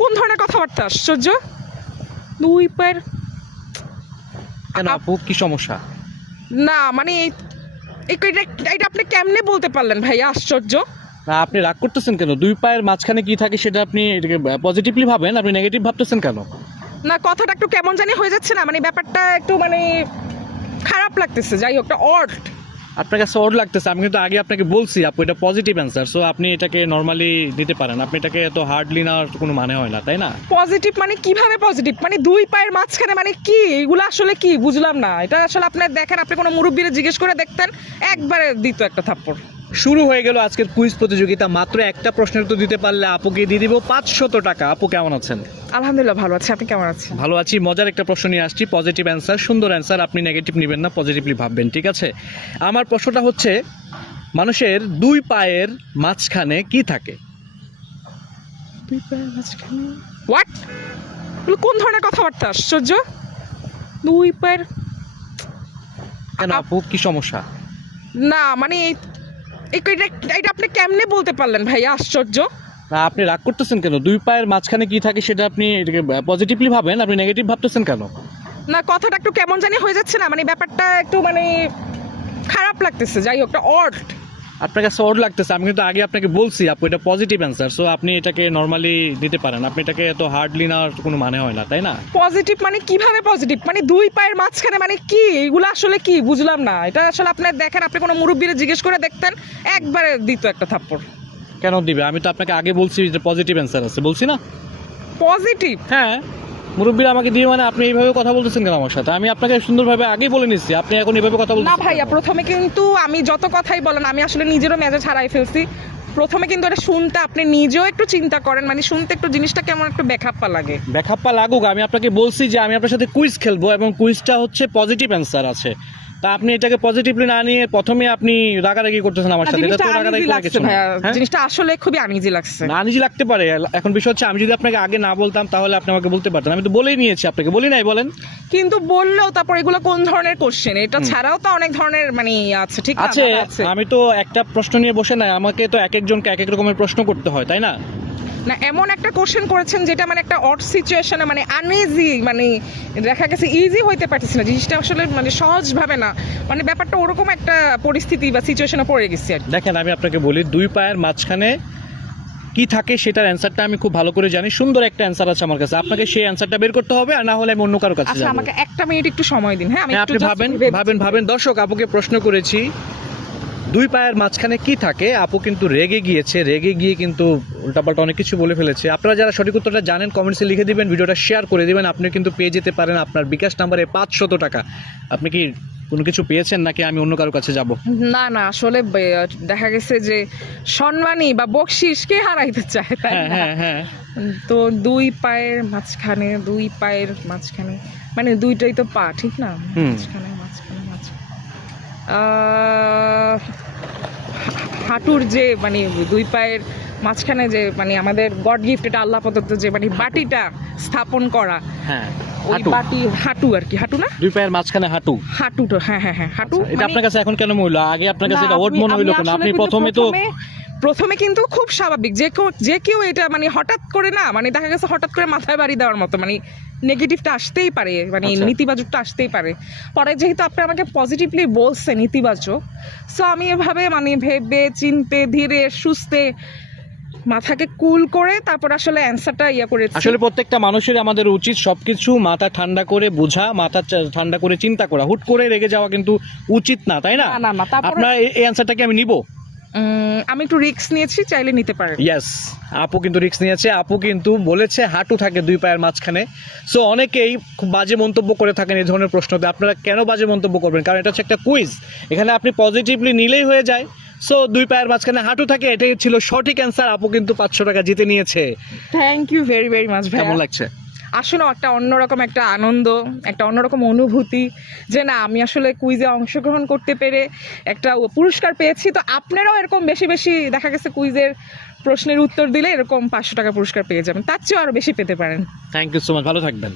কোন ধরনের কথাবার্তা? আশ্চর্য। দুই পায়ের কেন আপু, কি সমস্যা? না মানে এটা আপনি কেমনে বলতে পারলেন ভাইয়া? আশ্চর্য। না, আপনি রাগ করতেছেন কেন? দুই পায়ের মাঝখানে কি থাকে সেটা আপনি এটাকে পজিটিভলি ভাবেন, আপনি নেগেটিভ ভাবতেছেন কেন? না, কথাটা একটু কেমন জানি হয়ে যাচ্ছে না, মানে ব্যাপারটা একটু মানে খারাপ লাগতেছে। যাই হোক, একটা অড। আপনার কাছে ওড লাগতেছে, আমি কিন্তু আগে আপনাকে বলছি আপু এটা পজিটিভ অ্যান্সার, সো আপনি এটাকে নর্মালি নিতে পারেন, আপনি এটাকে এত হার্ডলি নেওয়ার কোনো মানে হয় না, তাই না? পজিটিভ মানে কিভাবে পজিটিভ? মানে দুই পায়ের মাঝখানে মানে কি? এগুলো আসলে কি বুঝলাম না। এটা আসলে আপনার দেখেন, আপনি কোনো মুরব্বীরে জিজ্ঞেস করে দেখতেন, একবারে দিত একটা থাপ্পড়। শুরু হয়ে গেল আজকের কুইজ প্রতিযোগিতা। মাত্র একটা প্রশ্নের উত্তর দিতে পারলে আপুকে দিয়ে দিব 500 টাকা। আপু কেমন আছেন? আলহামদুলিল্লাহ ভালো আছি, আপনি কেমন আছেন? ভালো আছি। মজার একটা প্রশ্ন নিয়ে আসছি, পজিটিভ অ্যান্সার, সুন্দর অ্যান্সার, আপনি নেগেটিভ নেবেন না, পজিটিভলি ভাববেন, ঠিক আছে? আমার প্রশ্নটা হচ্ছে, মানুষের দুই পায়ের মাঝখানে কি থাকে? দুই পায়ের মাঝখানে হোয়াট? এগুলো কোন ধরনের কথাবার্তা? আশ্চর্য। দুই পায়ের কেন আপু, কি সমস্যা? না মানে এটা আপনি কেমনে বলতে পারলেন ভাইয়া? আশ্চর্য। না, আপনি রাগ করতেছেন কেন? দুই পায়ের মাঝখানে কি থাকে সেটা আপনি এটাকে পজিটিভলি ভাবেন, আপনি নেগেটিভ ভাবতেছেন কেন? না, কথাটা একটু কেমন জানি হয়ে যাচ্ছে না, মানে ব্যাপারটা একটু মানে খারাপ লাগতেছে। যাই হোক, একটা অড। আপনার কাছে ওড লাগতেছে, আমি কিন্তু আগে আপনাকে বলছি আপু এটা পজিটিভ অ্যান্সার, সো আপনি এটাকে নর্মালি নিতে পারেন, আপনি এটাকে এত হার্ডলি নেওয়ার কোনো মানে হয় না, তাই না? পজিটিভ মানে কিভাবে পজিটিভ? মানে দুই পায়ের মাঝখানে মানে কি? এগুলো আসলে কি বুঝলাম না। এটা আসলে আপনার দেখেন, আপনি কোনো মুরব্বীরে জিজ্ঞেস করে দেখতেন, একবারে দিত একটা থাপ্পড়। কেন দিবে? আমি তো আপনাকে আগে বলছি যে পজিটিভ অ্যান্সার আছে, বলছি না? পজিটিভ? হ্যাঁ, মুরব্বীরা আমাকে দিয়ে, মানে আপনি এইভাবে কথা বলতেছেন কেন আমার সাথে? আমি আপনাকে সুন্দরভাবে আগেই বলে নিচ্ছি, আপনি এখন এইভাবে কথা না বলতেছেন ভাইয়া, কেন? প্রথমে কিন্তু আমি যত কথাই বলেন, আমি আসলে নিজেরও মেজাজ হারাই ফেলছি। প্রথমে কিন্তু এটা শুনতে আপনি নিজেও একটু চিন্তা করেন, মানে শুনতে একটু জিনিসটা কেমন একটু বেখাপ্পা লাগে। ব্যাকআপটা লাগুক, আমি আপনাকে বলছি যে আমি আপনার সাথে কুইজ খেলবো এবং কুইজটা হচ্ছে পজিটিভ অ্যান্সার আছে, তা আপনি এটাকে পজিটিভলি না নিয়ে প্রথমে আপনি রাগারাগি করতেছেন আমার না, সাথে, এটা জিনিসটা তো রাগারাগি আনইজি করার লাগছে কিছু না। ভাইয়া, হ্যাঁ? জিনিসটা আসলে খুবই আনইজি লাগছে। না, নিজে লাগতে পারে। এখন বিষয় হচ্ছে, আমি যদি আপনাকে আগে না বলতাম তাহলে আপনি আমাকে বলতে পারতেন, আমি তো বলেই নিয়েছি আপনাকে, বলি নাই? বলেন। কিন্তু বললেও তারপর এগুলো কোন ধরনের কোশ্চেন? এটা ছাড়াও তো অনেক ধরনের মানে আছে, ঠিক না? আছে, আছে আমি তো একটা প্রশ্ন নিয়ে বসে নাই, আমাকে তো এক একজনকে এক এক রকমের প্রশ্ন করতে হয়, তাই না? না, এমন একটা কোশ্চেন করেছেন যেটা মানে একটা অড সিচুয়েশনে মানে আনইজি, মানে দেখা গেছে ইজি হইতে পারতেছে না জিনিসটা, আসলে মানে সহজ ভাবে না, মানে ব্যাপারটা ওরকম একটা পরিস্থিতি বা সিচুয়েশনে পড়ে গেছি আর কি। দেখেন, আমি আপনাকে বলি, দুই পায়ের মাঝখানে কি থাকে সেটার অ্যান্সারটা আমি খুব ভালো করে জানি, সুন্দর একটা অ্যান্সার আছে আমার কাছে, আপনাকে সেই অ্যান্সারটা বের করতে হবে, আর না হলে আমি অন্য কারো কাছে আচ্ছা, যাব। আমাকে একটা মিনিট একটু সময় দিন। হ্যাঁ, আমি হ্যাঁ, একটু আপনি just ভাবেন ভেবে- ভাবেন ভাবেন। দর্শক, আপুকে প্রশ্ন করেছি দুই পায়ের মাঝখানে কি থাকে, আপু কিন্তু রেগে গিয়েছে, রেগে গিয়ে কিন্তু উল্টাপাল্টা অনেক কিছু বলে ফেলেছে। আপনারা যারা সঠিক উত্তরটা জানেন কমেন্টসে লিখে দিবেন, ভিডিওটা শেয়ার করে দিবেন, আপনি কিন্তু পেয়ে যেতে পারেন আপনার বিকাশ নাম্বারে 500 টাকা। আপনি কি কোনো কিছু পেয়েছেন নাকি আমি অন্য কারো কাছে যাব? না না, আসলে দেখা গেছে যে সম্মানী বা বকশিস কে হারাইতে চায়, তাই হ্যাঁ না? হ্যাঁ হ্যাঁ। তো দুই পায়ের মাঝখানে, দুই পায়ের মাঝখানে মানে দুইটাই তো পা, ঠিক না? হুম। মাঝখানে মাঝখানে মাঝখানে হাঁটুর যে মানে দুই পায়ের মাঝখানে যে মানে আমাদের গড গিফট, এটা আল্লাহ প্রদত্ত যে মানে বাটিটা স্থাপন করা, হ্যাঁ, ওই হাঁটু। বাটি, হাঁটু আর কি, হাঁটু না? দুই পায়ের মাঝখানে হাঁটু। হাঁটুটা, হ্যাঁ হ্যাঁ হ্যাঁ, হাঁটু। এটা আপনার কাছে এখন কেন মনে হলো? আগে আপনার কাছে না, এটা ওড মনে হইলো কেন? আসলে আপনি কিন্তু প্রথমে কিন্তু খুব স্বাভাবিক, যে কেউ এটা মানে হঠাৎ করে না, মানে দেখা গেছে হঠাৎ করে মাথায় বাড়ি দেওয়ার মতো, মানে নেগেটিভটা আসতেই পারে, মানে আচ্ছা। নেতিবাচকটা আসতেই পারে। পরে যেহেতু আপনি আমাকে পজিটিভলি বলছেন ইতিবাচক, সো আমি এভাবে মানে ভেবে চিনতে ধীরে সুস্থে মাথাকে কুল করে তারপর আসলে অ্যান্সারটা করেছি। আসলে প্রত্যেকটা মানুষের আমাদের উচিত সবকিছু মাথা ঠান্ডা করে বোঝা, মাথা ঠান্ডা করে চিন্তা করা, হুট করে রেগে যাওয়া কিন্তু উচিত না, তাই না? না, না, না, তারপরে- আপনার এই অ্যান্সারটাকে আমি নিব। আমি একটু রিস্ক নিয়েছি, চাইলে নিতে পারেন। ইয়েস, আপু কিন্তু রিস্ক নিয়েছে, আপু কিন্তু বলেছে হাঁটু থাকে দুই পায়ের মাঝখানে। সো অনেকেই খুব বাজে মন্তব্য করে থাকেন এই ধরনের প্রশ্নতে, আপনারা কেন বাজে মন্তব্য করবেন? কারণ এটা হচ্ছে একটা কুইজ, এখানে আপনি পজিটিভলি নিলেই হয়ে যায়। সো দুই পায়ের মাঝখানে হাঁটু থাকে, এটাই ছিল সঠিক অ্যান্সার। আপু কিন্তু 500 টাকা জিতে নিয়েছে। Thank you very very much ভাই। কেমন লাগছে? আসলে একটা অন্যরকম একটা আনন্দ, একটা অন্যরকম অনুভূতি যে না, আমি আসলে কুইজে অংশগ্রহণ করতে পেরে একটা পুরস্কার পেয়েছি। তো আপনারাও এরকম বেশি বেশি দেখা গেছে কুইজের প্রশ্নের উত্তর দিলে এরকম 500 টাকা পুরস্কার পেয়ে যাবেন, তার চেয়েও আরও বেশি পেতে পারেন। থ্যাংক ইউ সো মাচ, ভালো থাকবেন।